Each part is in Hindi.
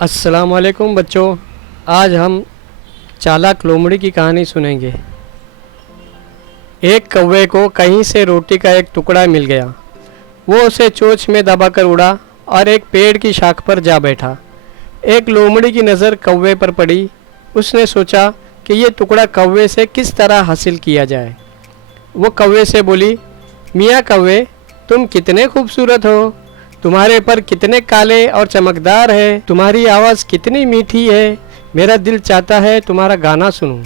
अस्सलाम वालेकुम बच्चों, आज हम चालाक लोमड़ी की कहानी सुनेंगे। एक कौवे को कहीं से रोटी का एक टुकड़ा मिल गया। वो उसे चोंच में दबाकर उड़ा और एक पेड़ की शाख पर जा बैठा। एक लोमड़ी की नज़र कौवे पर पड़ी। उसने सोचा कि ये टुकड़ा कौवे से किस तरह हासिल किया जाए। वो कौवे से बोली, मियाँ कौवे, तुम कितने खूबसूरत हो, तुम्हारे पर कितने काले और चमकदार है, तुम्हारी आवाज़ कितनी मीठी है, मेरा दिल चाहता है तुम्हारा गाना सुनूं।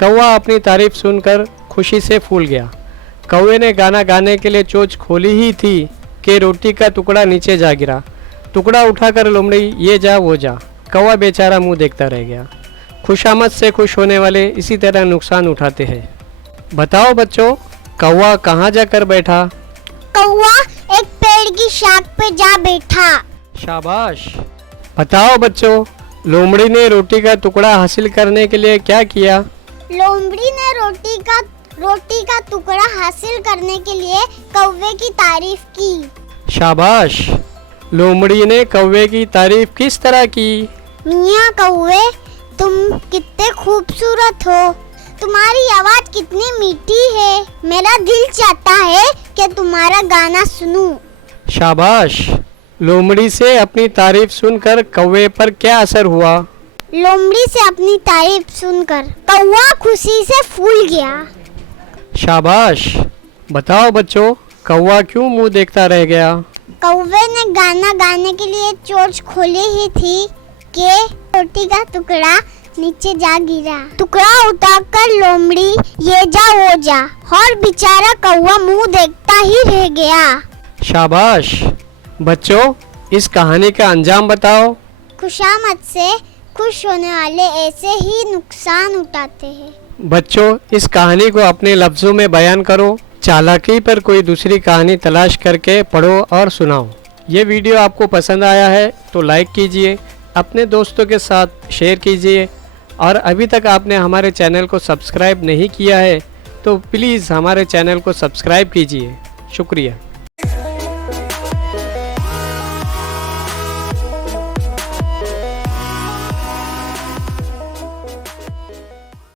कौवा अपनी तारीफ सुनकर खुशी से फूल गया। कौवे ने गाना गाने के लिए चोंच खोली ही थी कि रोटी का टुकड़ा नीचे जा गिरा। टुकड़ा उठाकर लोमड़ी ये जा वो जा। कौवा बेचारा मुंह देखता रह गया। खुशामद से खुश होने वाले इसी तरह नुकसान उठाते हैं। बताओ बच्चों, कौवा कहाँ जाकर बैठा? कौवा एक पेड़ की शाख पे जा बैठा। शाबाश। बताओ बच्चों, लोमड़ी ने रोटी का टुकड़ा हासिल करने के लिए क्या किया? लोमड़ी ने रोटी का टुकड़ा हासिल करने के लिए कौवे की तारीफ की। शाबाश। लोमड़ी ने कौवे की तारीफ किस तरह की? मियाँ कौवे, तुम कितने खूबसूरत हो, तुम्हारी आवाज कितनी मीठी है, मेरा दिल चाहता है कि तुम्हारा गाना सुनूं। शाबाश। लोमड़ी से अपनी तारीफ सुनकर कौवे पर क्या असर हुआ? लोमड़ी से अपनी तारीफ सुनकर कौवा खुशी से फूल गया। शाबाश। बताओ बच्चों, कौवा क्यों मुंह देखता रह गया? कौवे ने गाना गाने के लिए चोंच खोली ही थी कि रोटी का टुकड़ा नीचे जा गिरा। टुकड़ा उठाकर लोमड़ी ये जा वो जा, और बेचारा कौवा मुंह देखता ही रह गया। शाबाश। बच्चों, इस कहानी का अंजाम बताओ। खुशामद से खुश होने वाले ऐसे ही नुकसान उठाते हैं। बच्चों, इस कहानी को अपने लफ्जों में बयान करो। चालाकी पर कोई दूसरी कहानी तलाश करके पढ़ो और सुनाओ। ये वीडियो आपको पसंद आया है तो लाइक कीजिए, अपने दोस्तों के साथ शेयर कीजिए, और अभी तक आपने हमारे चैनल को सब्सक्राइब नहीं किया है तो प्लीज़ हमारे चैनल को सब्सक्राइब कीजिए। शुक्रिया।